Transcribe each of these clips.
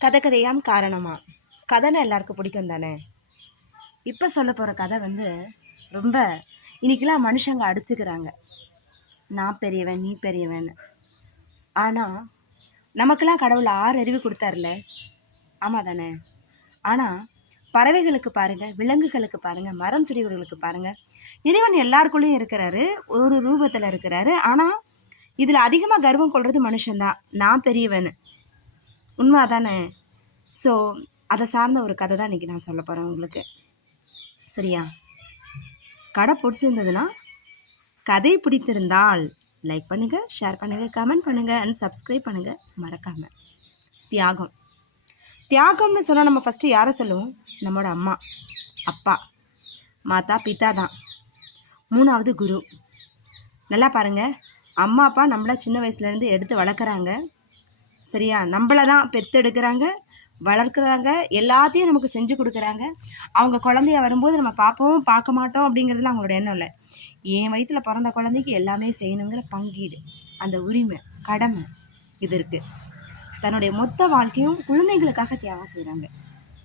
கதை கதையாம் காரணமா? கதைன்னா எல்லாருக்கும் பிடிக்கும் தானே. இப்போ சொல்ல போகிற கதை வந்து ரொம்ப இன்னைக்கெல்லாம் மனுஷங்க அடிச்சுக்கிறாங்க, நான் பெரியவன் நீ பெரியவன். ஆனால் நமக்கெல்லாம் கடவுள் 6 அறிவு கொடுத்தாருல, ஆமாம் தானே. ஆனால் பறவைகளுக்கு பாருங்கள், விலங்குகளுக்கு பாருங்கள், மரம் செடிகளுக்கு பாருங்கள், இறைவன் எல்லாருக்குள்ளேயும் இருக்கிறாரு, ஒரு ரூபத்தில் இருக்கிறாரு. ஆனால் இதில் அதிகமாக கர்வம் கொள்வது மனுஷன்தான், நான் பெரியவன். உண்மை தானே. ஸோ அதை சார்ந்த ஒரு கதை தான் இன்றைக்கி நான் சொல்ல போகிறேன் உங்களுக்கு. சரியா? கதை பிடிச்சிருந்ததுன்னா, கதை பிடித்திருந்தால் லைக் பண்ணுங்கள், ஷேர் பண்ணுங்கள், கமெண்ட் பண்ணுங்கள் அண்ட் சப்ஸ்கிரைப் பண்ணுங்கள் மறக்காமல். தியாகம். தியாகம்னு சொன்னால் நம்ம ஃபஸ்ட்டு யாரை சொல்லுவோம்? நம்மளோட அம்மா அப்பா, மாதா பிதா தான். 3வது குரு. நல்லா பாருங்கள், அம்மா அப்பா நம்மளை சின்ன வயசுலேருந்து எடுத்து வளர்க்குறாங்க. சரியா? நம்மளை தான் பெற்றெடுக்கிறாங்க, வளர்க்குறாங்க, எல்லாத்தையும் நமக்கு செஞ்சு கொடுக்குறாங்க. அவங்க குழந்தைய வரும்போது நம்ம பார்ப்போம் பார்க்க மாட்டோம் அப்படிங்கிறதுல அவங்களோட எண்ணம் இல்லை. என் வயிற்றில் பிறந்த குழந்தைக்கு எல்லாமே செய்யணுங்கிற பங்கீடு, அந்த உரிமை, கடமை இது இருக்குது. தன்னுடைய மொத்த வாழ்க்கையும் குழந்தைகளுக்காக தியாகம் செய்கிறாங்க.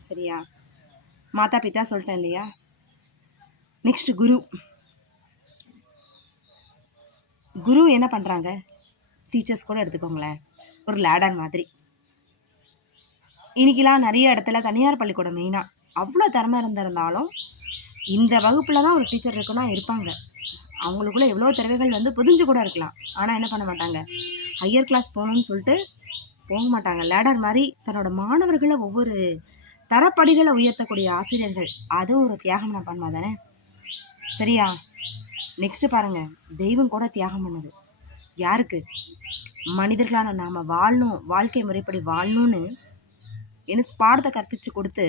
சரியா? மாதா பிதா சொல்லிட்டேன் இல்லையா. நெக்ஸ்ட் குரு. குரு என்ன பண்ணுறாங்க? டீச்சர்ஸ் கூட எடுத்துக்கோங்களேன், ஒரு லேடர் மாதிரி. இன்றைக்கெலாம் நிறைய இடத்துல தனியார் பள்ளிக்கூடம் மெயினாக அவ்வளோ திறமை இருந்திருந்தாலும் இந்த வகுப்பில் தான் ஒரு டீச்சர் இருக்குன்னா இருப்பாங்க. அவங்களுக்குள்ள எவ்வளோ திறமைகள் வந்து புதிஞ்சு கூட இருக்கலாம். ஆனால் என்ன பண்ண மாட்டாங்க, ஹையர் கிளாஸ் போகணும்னு சொல்லிட்டு போக மாட்டாங்க. லேடர் மாதிரி தன்னோட மாணவர்களை ஒவ்வொரு தரப்படிகளை உயர்த்தக்கூடிய ஆசிரியர்கள், அதுவும் ஒரு தியாகம் நான் பண்ணுவா தானே. சரியா? நெக்ஸ்ட்டு பாருங்கள், தெய்வம் கூட தியாகம் பண்ணுது. யாருக்கு? மனிதர்களான நாம் வாழணும், வாழ்க்கை முறைப்படி வாழணும்னு என்ன பாடத்தை கற்பித்து கொடுத்து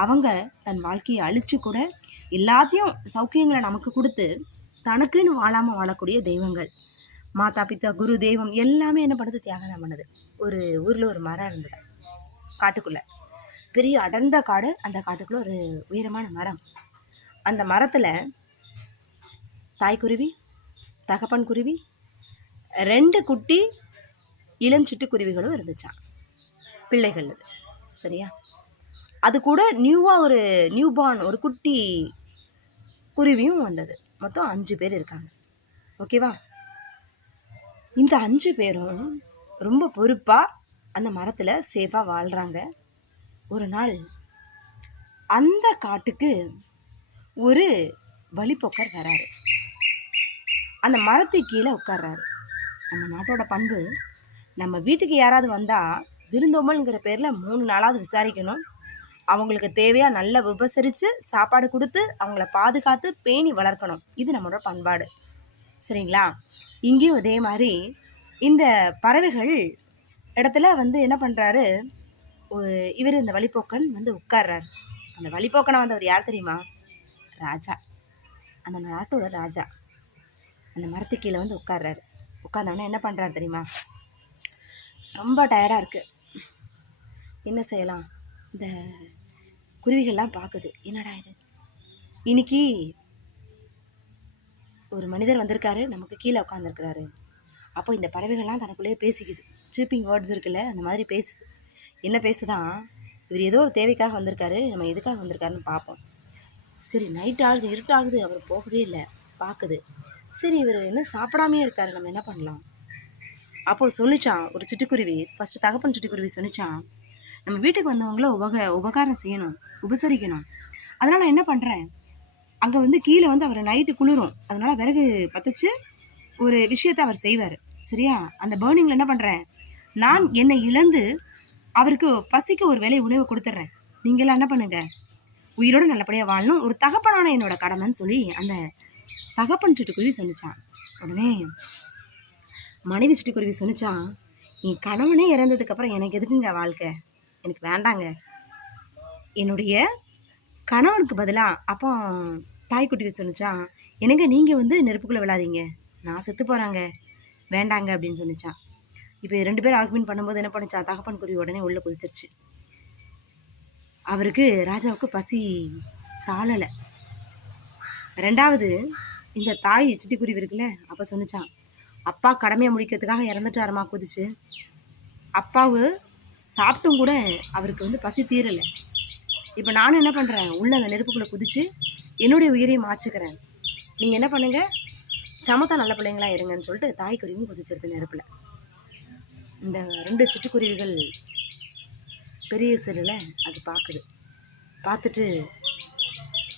அவங்க தன் வாழ்க்கையை அழித்து கூட எல்லாத்தையும் சௌக்கியங்களை நமக்கு கொடுத்து தனக்குன்னு வாழாமல் வாழக்கூடிய தெய்வங்கள். மாதா பிதா குரு தெய்வம் எல்லாமே என்ன பண்ணுது? தியாகம் தான் பண்ணுது. ஒரு ஊரில் ஒரு மரம் இருந்தது, காட்டுக்குள்ளே பெரிய அடர்ந்த காடு. அந்த காட்டுக்குள்ளே ஒரு உயரமான மரம். அந்த மரத்தில் தாய்க்குருவி, தகப்பன் குருவி, 2 குட்டி இளம் சிட்டுக்குருவிகளும் இருந்துச்சான், பிள்ளைகள். சரியா? அது கூட நியூவாக ஒரு நியூபார்ன் ஒரு குட்டி குருவியும் வந்தது. மொத்தம் 5 பேர் இருக்காங்க. ஓகேவா? இந்த 5 பேரும் ரொம்ப பொறுப்பாக அந்த மரத்தில் சேஃபாக வாழ்கிறாங்க. ஒரு நாள் அந்த காட்டுக்கு ஒரு வழிப்போக்கர் வராரு. அந்த மரத்துக்கு கீழே உட்கார்றாரு. நம்ம நாட்டோட பண்பு, நம்ம வீட்டுக்கு யாராவது வந்தால் விருந்தோம்பல்ங்கிற பேரில் 3 நாளாவது விசாரிக்கணும். அவங்களுக்கு தேவையாக நல்லா உபசரித்து சாப்பாடு கொடுத்து அவங்கள பாதுகாத்து பேணி வளர்க்கணும். இது நம்மளோட பண்பாடு. சரிங்களா? இங்கேயும் இதே மாதிரி இந்த பறவைகள் இடத்துல வந்து என்ன பண்ணுறாரு, இவர் இந்த வழிப்போக்கன் வந்து உட்கார்றாரு. அந்த வழிப்போக்கனை வந்தவர் யார் தெரியுமா? ராஜா, அந்த நாட்டோட ராஜா. அந்த மரத்து கீழே வந்து உட்கார்றாரு. உட்கார்ந்தோடனே என்ன பண்ணுறாரு தெரியுமா? ரொம்ப டயர்டாக இருக்குது, என்ன செய்யலாம்? இந்த குருவிகள்லாம் பார்க்குது, என்னடா இது, இன்னைக்கு ஒரு மனிதர் வந்திருக்காரு, நமக்கு கீழே உட்காந்துருக்கிறாரு. அப்போ இந்த பறவைகள்லாம் தனக்குள்ளேயே பேசிக்குது. சீப்பிங் வேர்ட்ஸ் இருக்குல்ல, அந்த மாதிரி பேசுது. என்ன பேசுதான்? இவர் ஏதோ ஒரு தேவைக்காக வந்திருக்காரு, நம்ம எதுக்காக வந்திருக்காருன்னு பார்ப்போம். சரி, நைட் ஆகுது, இருட்டாகுது, அவர் போகவே இல்லை, பார்க்குது. சரி, இவர் என்ன சாப்பிடாமே இருக்காரு, நம்ம என்ன பண்ணலாம்? அப்போது சொல்லிச்சான் ஒரு சிட்டுக்குருவி, ஃபஸ்ட்டு தகப்பன் சிட்டுக்குருவி சொல்லிச்சான், நம்ம வீட்டுக்கு வந்தவங்கள உபகாரம் செய்யணும், உபசரிக்கணும். அதனால் நான் என்ன பண்ணுறேன், அங்கே வந்து கீழே வந்து அவர் நைட்டு குளிரும், அதனால் விறகு பற்றிச்சு ஒரு விஷயத்தை அவர் செய்வார். சரியா? அந்த பேர்னிங்கில் என்ன பண்ணுறேன், நான் என்னை இழந்து அவருக்கு பசிக்கு ஒரு வேளை உணவு கொடுத்துட்றேன். நீங்களாம் என்ன பண்ணுங்க, உயிரோடு நல்லபடியாக வாழணும், ஒரு தகப்பனான என்னோட கடமைன்னு சொல்லி அந்த தகப்பன் சிட்டுக்குருவி சொன்னிச்சான். உடனே மனைவி சிட்டுக்குருவி சொன்னிச்சான், என் கணவனே இறந்ததுக்கப்புறம் எனக்கு எதுக்குங்க வாழ்க்கை, எனக்கு வேண்டாங்க. என்னுடைய கணவனுக்கு பதிலாக அப்போ தாய்க்குட்டி சொன்னிச்சான், எனக்கு நீங்கள் வந்து நெருப்புக்குள்ளே விழாதீங்க, நான் செத்து போகிறாங்க, வேண்டாங்க அப்படின்னு சொன்னிச்சான். இப்போ 2 பேர் ஆர்குமெண்ட் பண்ணும்போது என்ன பண்ணிச்சா, தகப்பன் குருவி உடனே உள்ளே குதிச்சிருச்சு. அவருக்கு, ராஜாவுக்கு பசி தாளலை. 2வது இந்த தாய் சிட்டுக்குருவி இருக்குல்ல, அப்போ சொன்னிச்சான், அப்பா கடமையை முடிக்கிறதுக்காக இறந்துட்டாருமா குதிச்சு, அப்பாவு சாப்பிட்டும் கூட அவருக்கு வந்து பசி தீரலை. இப்போ நானும் என்ன பண்ணுறேன், உள்ளே அந்த நெருப்புக்குள்ளே குதித்து என்னுடைய உயிரையும் மாச்சுக்கிறேன். நீங்கள் என்ன பண்ணுங்கள், சமத்தா நல்ல பிள்ளைங்களா இருங்கன்னு சொல்லிட்டு தாய்க்குருவியும் குதிச்சிருது நெருப்பில். இந்த 2 சிட்டுக்குருவிகள் பெரிய சிறுல அது பார்க்குது. பார்த்துட்டு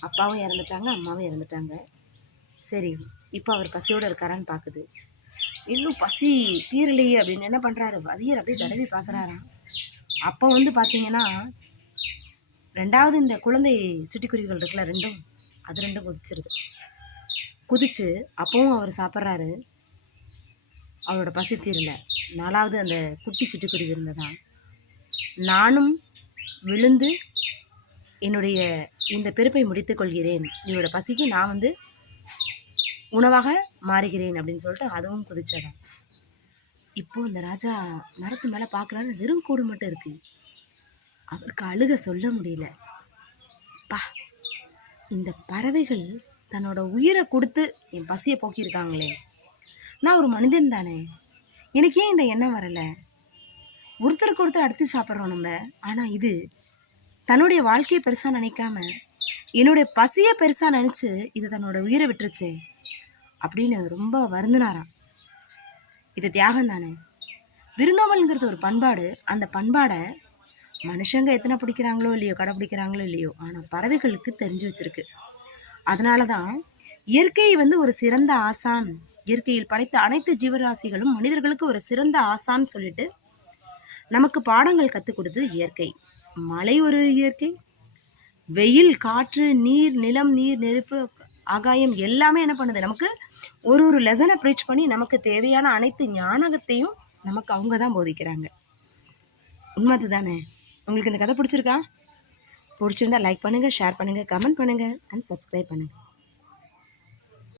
அப்பாவும் இறந்துட்டாங்க, அம்மாவும் இறந்துட்டாங்க. சரி, இப்போ அவர் பசியோடு இருக்காரான்னு பார்க்குது. இன்னும் பசி தீரலையே அப்படின்னு என்ன பண்ணுறாரு, வதியர் அப்படியே தடவி பார்க்குறாராம். அப்போ வந்து பார்த்தீங்கன்னா 2வது இந்த குழந்தை சிட்டுக்குருவிகள் இருக்குல்ல, அது ரெண்டும் குதிச்சிருது. குதிச்சு அப்பவும் அவர் சாப்பிட்றாரு. அவரோட பசி தீரல. 4வது அந்த குட்டி சிட்டுக்குருவி இருந்ததான், நானும் விழுந்து என்னுடைய இந்த பிறப்பை முடித்துக் கொள்கிறேன், என்னோட பசிக்கு நான் வந்து உணவாக மாறுகிறேன் அப்படின்னு சொல்லிட்டு அதுவும் குதிச்சதான். இப்போ இந்த ராஜா மரத்து மேலே பார்க்குறாரு, வெறும் கூடு மட்டும் இருக்கு. அவருக்கு அழுக சொல்ல முடியல. பா, இந்த பறவைகள் தன்னோட உயிரை கொடுத்து என் பசியை போக்கியிருக்காங்களே, நான் ஒரு மனிதன் தானே, எனக்கு ஏன் இந்த எண்ணம் வரலை? ஒருத்தருக்கு ஒருத்தர் அடுத்து சாப்பிட்றோம் நம்ம, ஆனால் இது தன்னுடைய வாழ்க்கையை பெருசாக நினைக்காம என்னுடைய பசியை பெருசாக நினச்சி இது தன்னோட உயிரை விட்டுருச்சு அப்படின்னு ரொம்ப வருந்தினாராம். இது தியாகம் தானே. விருந்தோம்பல்ங்கிறது ஒரு பண்பாடு. அந்த பண்பாடை மனுஷங்க எத்தனை பிடிக்கிறாங்களோ இல்லையோ, கடைப்பிடிக்கிறாங்களோ இல்லையோ, ஆனால் பறவைகளுக்கு தெரிஞ்சு வச்சிருக்கு. அதனால தான் இயற்கையை வந்து ஒரு சிறந்த ஆசான், இயற்கையில் படைத்த அனைத்து ஜீவராசிகளும் மனிதர்களுக்கு ஒரு சிறந்த ஆசான்னு சொல்லிட்டு நமக்கு பாடங்கள் கற்றுக் கொடுத்து இயற்கை. மழை ஒரு இயற்கை, வெயில், காற்று, நீர், நிலம், நீர், நெருப்பு, ஆகாயம் எல்லாமே என்ன பண்ணுது, நமக்கு ஒரு லெசனை ப்ரீச் பண்ணி நமக்கு தேவையான அனைத்து ஞானகத்தையும் நமக்கு அவங்க தான் போதிக்கிறாங்க. உண்மை தானே? உங்களுக்கு இந்த கதை பிடிச்சிருக்கா? பிடிச்சிருந்தா லைக் பண்ணுங்கள், ஷேர் பண்ணுங்கள், கமெண்ட் பண்ணுங்கள் அண்ட் சப்ஸ்கிரைப் பண்ணுங்கள்.